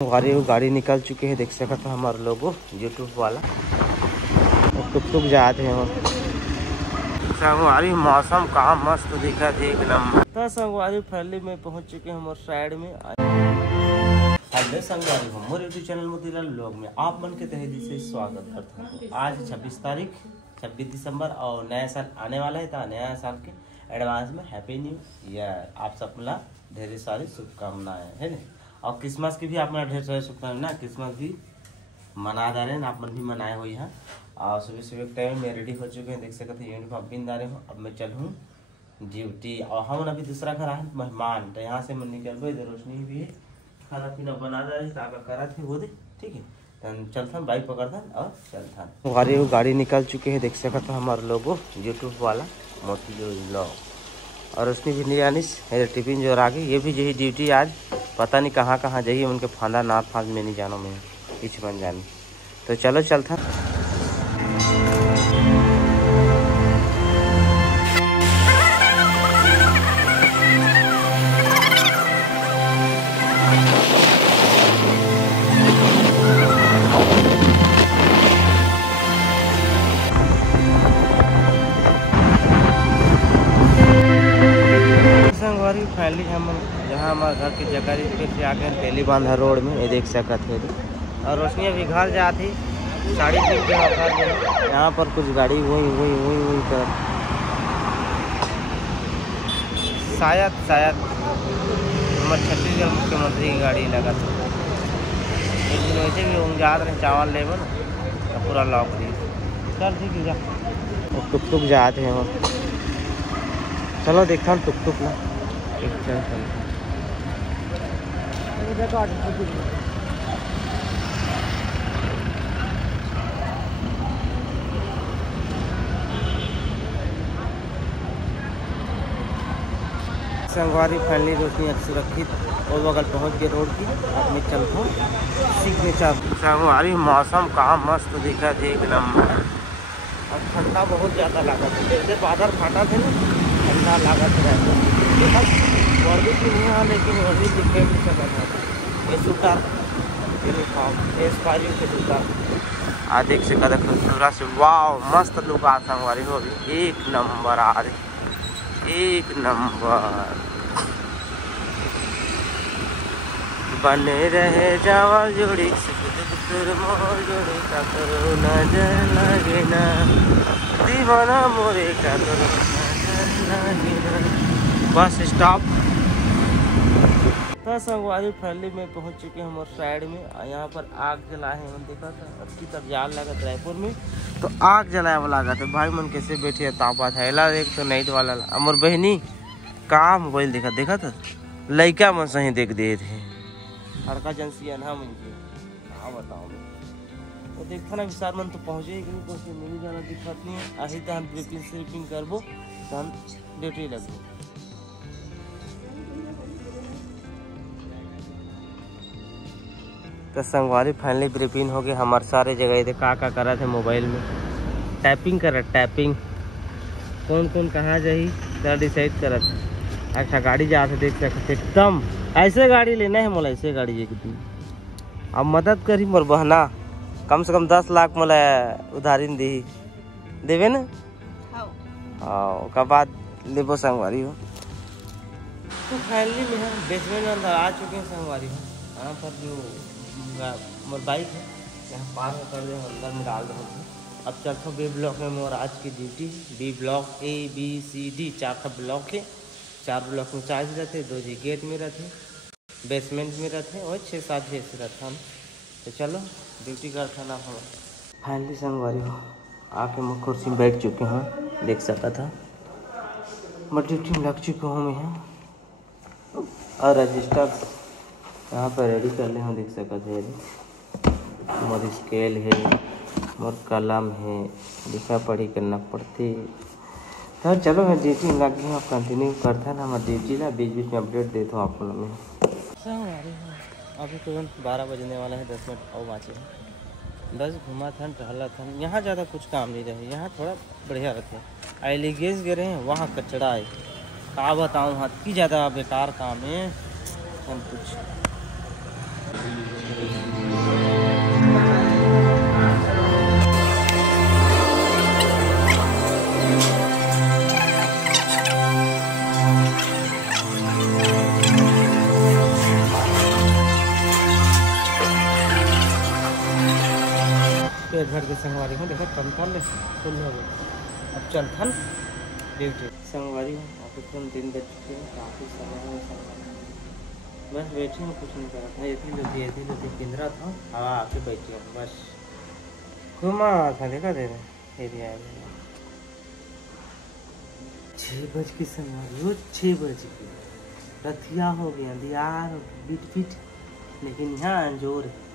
गाड़ी निकल चुके हैं, देख सकते हो हमारे लोगों यूट्यूब वाला टुक जाते हैं। संगवारी मौसम कहाँ मस्त दिखा थे एक नंबर। तो संगवारी फैमिली में पहुंच चुके हैं हमारे साइड में। हेलो संगवारी, हमारे यूट्यूब चैनल मोतीलाल ब्लॉग में आप मन के तहे दिल से स्वागत करता हूँ। आज 26 दिसंबर और नया साल आने वाला है। तो नया साल के एडवांस में हैप्पी न्यू ईयर। आप सबला ढेर सारी शुभकामनाएं है ना। और क्रिसमस की भी आप ढेर सारी शुभकामनाएं ना। क्रिसमस भी मना जा रहे हैं, आप मन भी मनाए हुए हैं। और सुबह सुबह टाइम में रेडी हो चुके हैं, देख सकते हैं यूनिफॉर्म पिन जा रहे हूँ। अब मैं चल हूँ ड्यूटी और हम अभी दूसरा घर आए मेहमान। तो यहाँ से मैं निकल गई, रोशनी भी है, खाना पीना बना जा रही ताकि करा थे वो दे ठीक है। तो चलता बाइक पकड़ता और चलता। गाड़ी निकल चुके हैं, देख सकते हो हमारे लोगों यूट्यूब वाला मोतीलाल ब्लॉग। और उसने भी निरानिश टिफिन जो आगे ये भी यही ड्यूटी आज पता नहीं कहाँ कहाँ जाइए उनके फांदा नाथ फांद में नहीं जानो मैं पीछे बन जाने। तो चलो चलता। संगवारी फैमिली हम जहाँ हमारे घर की जगह पे आके पहली बांधा रोड में ये देख सकते थे। और रोशनी अभी घर जाती साड़ी पीन के यहाँ पर कुछ गाड़ी वही कर शायद हमारे छत्तीसगढ़ मुख्यमंत्री की गाड़ी लगा था। एक दिन वैसे भी हम जा रहे चावल ले ना तो पूरा लॉक दी। चल ठीक है जा टुक जाते हैं। चलो देखता हूँ टुक ना संगवारी फैमिली रोशनी सुरक्षित और बगल पहुंच गए रोड की। अब मैं चलता हूँ सिग्नेचर। संगवारी मौसम कहाँ मस्त दिखा थे एक नंबर। और ठंडा बहुत ज़्यादा लगा था, जैसे बादल फाटा थे ना ठंडा लागत रहता। वर्दी की नहीं है लेकिन वर्दी दिखे भी सका था। ये सूटर यूनिफॉर्म एस्पायरिंग के सूटर आज देख सकते खूबसूरत से वाह मस्त लुक आ संगवारी हो भी एक नंबर आ रही एक नंबर। बने रहे जावा जोड़ी जोड़ी का करो नजर लगे ना दीवाना मोरे का करो नजर लगे ना। Bus stop. तो संगवारी फैमिली में पहुंच चुके हैं हमारे साइड में। यहाँ पर आग जलाए हैं, हम देखा था अच्छी तरह जाल लगा रायपुर में तो आग जलाया वाला लगा था। भाई मन कैसे बैठे तापा था एला एक तो नाइट वाला अमर बहनी कहाँ मोबाइल देखा था लड़का मन सही देख दे थे हड़का एजेंसी ना मन के हाँ बताओ तो देखा ना विशाल मन तो पहुँचे मिल जाना दिक्कत नहीं है। ऐसे तो हम ब्रीफिंग करबो तो हम ड्यूटी लगबो। तो संगवारी फाइनली ब्रीफिंग हो गए हमारे सारे जगह थे का करा थे मोबाइल में टैपिंग टैपिंग कौन कौन कहाँ जाही तो डिसाइड करत। अच्छा गाड़ी जा देख सकते एकदम ऐसे गाड़ी लेना है मोला ऐसे गाड़ी एकदम। अब मदद करी मोर बहना कम से कम 10 लाख मोला उधारी दी देवे ना। हाँ का बाद लेबो संगवारी हो। तो फाइनली में हम बेसमेंट में अंदर आ चुके हैं संगवारी हो। यहाँ पर जो मोर बाइक है यहाँ पार कर दे अंदर में डाल रहे थे। अब चौथा बी ब्लॉक में मोर आज की duty B block ABCD 4 block है। 4 ब्लॉक में चार्ज रहते 2 जी गेट में रहते बेसमेंट में रहते और 6-7 जैसे रहता हम। तो चलो ड्यूटी करता ना हम फाइनली संगवारी हो आके मैं कुर्सी में बैठ चुके हैं देख सका था मैं ड्यूटी में लग चुका हूँ यहाँ। और रजिस्टर यहाँ पर रेडी कर ले हम देख सकते थे। मोर स्केल है मोर कलम है लिखा पढ़ी करना पड़ती। तो चलो मैं ड्यूटी में लग गया हूँ कंटिन्यू करता ना मैं ड्यूटी ना बीच बीच में अपडेट देता हूँ आपको मैं। अभी तुरंत 12 बजने वाला है 10 मिनट और बाँचे हैं। बस घुमा था टहला था यहाँ ज़्यादा कुछ काम नहीं रहे। यहाँ थोड़ा बढ़िया रहते एलिगेंस गए हैं वहाँ कचड़ा है का बताऊँ हद की ज़्यादा बेकार काम है। हम कुछ पेट भर के संगवारी हूँ, देखो टन ले फुल हो गया। अब चल थन ड्यूटी संगवारी हूँ, ऑफिस में 3 बज चुके हैं, काफ़ी समय है संगवारी। बस बैठे हूँ, कुछ नहीं करा था, ये थी पिंजरा था, हवा आके बैठी हूँ बस। घुमा था, देखा दे रहे एरिया में 6 बज की संगवारी हो, 6 बज की रथिया हो गया, दियार हो गया, बीट पीट, लेकिन यहाँ अंजोर है।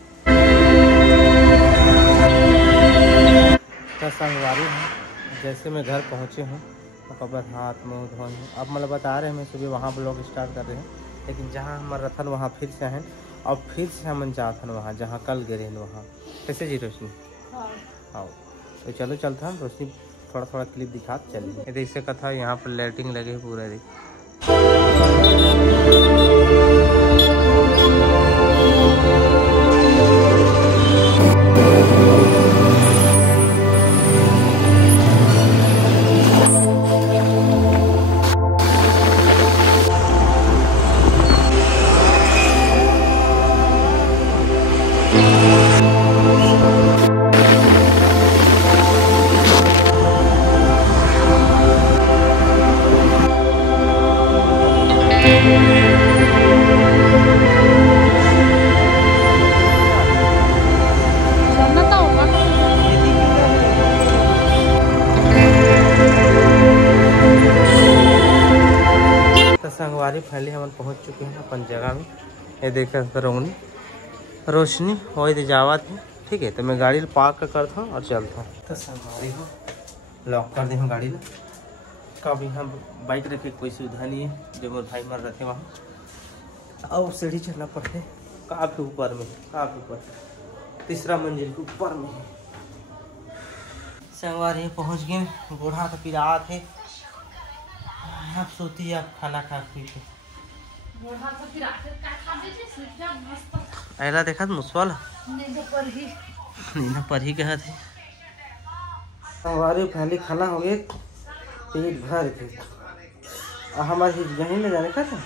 तो संगवारी है, जैसे मैं घर पहुँचे हूँ तो कबर हाथ मुँह धोए। अब मतलब बता रहे हैं मैं सुबह वहाँ ब्लॉग स्टार्ट कर रहे हैं, लेकिन जहाँ हमारा रथन वहाँ फिर से हैं और फिर से हम जाते हैं वहाँ जहाँ कल गए हैं वहाँ। कैसे जी रोशनी? हाँ तो चलो चलता है, रोशनी थोड़ा थोड़ा क्लिप दिखा चलिए। देख से कथा यहाँ पर लाइटिंग लगे पूरा देख। संगवारी फाइनली हम पहुंच चुके हैं अपन जगह में। ये देखा रोशनी हो जावा थी, ठीक है। तो मैं गाड़ी पार्क करता हूँ और चलता हूँ। तो संगवारी हो लॉक कर दी हूँ गाड़ी कभी हम बाइक रखे कोई सुविधा नहीं है, जो मेरे भाई मर रहे थे वहाँ। और सीढ़ी चढ़ना पड़ते काफ़ी ऊपर में, काफ़ी ऊपर 3रा मंजिल के ऊपर में है। संगवारी पहुँच गए, बूढ़ा तो पिरा थे, अब सोती है, अब खाना खा पी के अला देखा मुसवाल नींद पर ही कहा थे। हमारे पहले खाना हो गए, पेट भर के और हमारे यहीं में जाने का था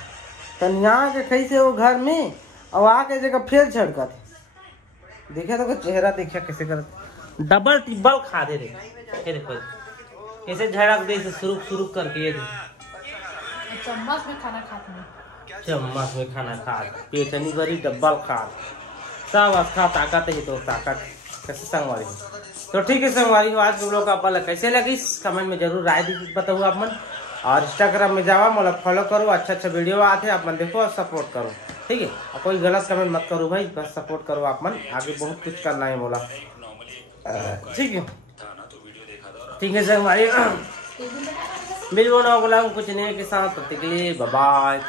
तनिया के कैसे वो घर में और आके जगह फिर झड़का थे। देखा तो चेहरा देखा कैसे कर डबल टिब्बल खा दे रहे, देखो कैसे झड़क दे शुरू करके। ये चम्मच में खाना खाते हैं, चम्मच में खाना खा, पेटनी भरी डब्बल खा, सब अच्छा ताकत है तो ताकत कैसे संगवारी। तो ठीक है संगवारी, आज के ब्लॉग आपको कैसे लगी कमेंट में जरूर राय बताओ आप मन। और इंस्टाग्राम में जावा मोला फॉलो करो, अच्छा वीडियो आते आप मन देखो और सपोर्ट करो, ठीक है। और कोई गलत कमेंट मत करो भाई, बस सपोर्ट करो आप मन, आगे बहुत कुछ करना है मोला, ठीक है। ठीक है संगवारी, मिल बोला कुछ नहीं के साथ, बाय बाय।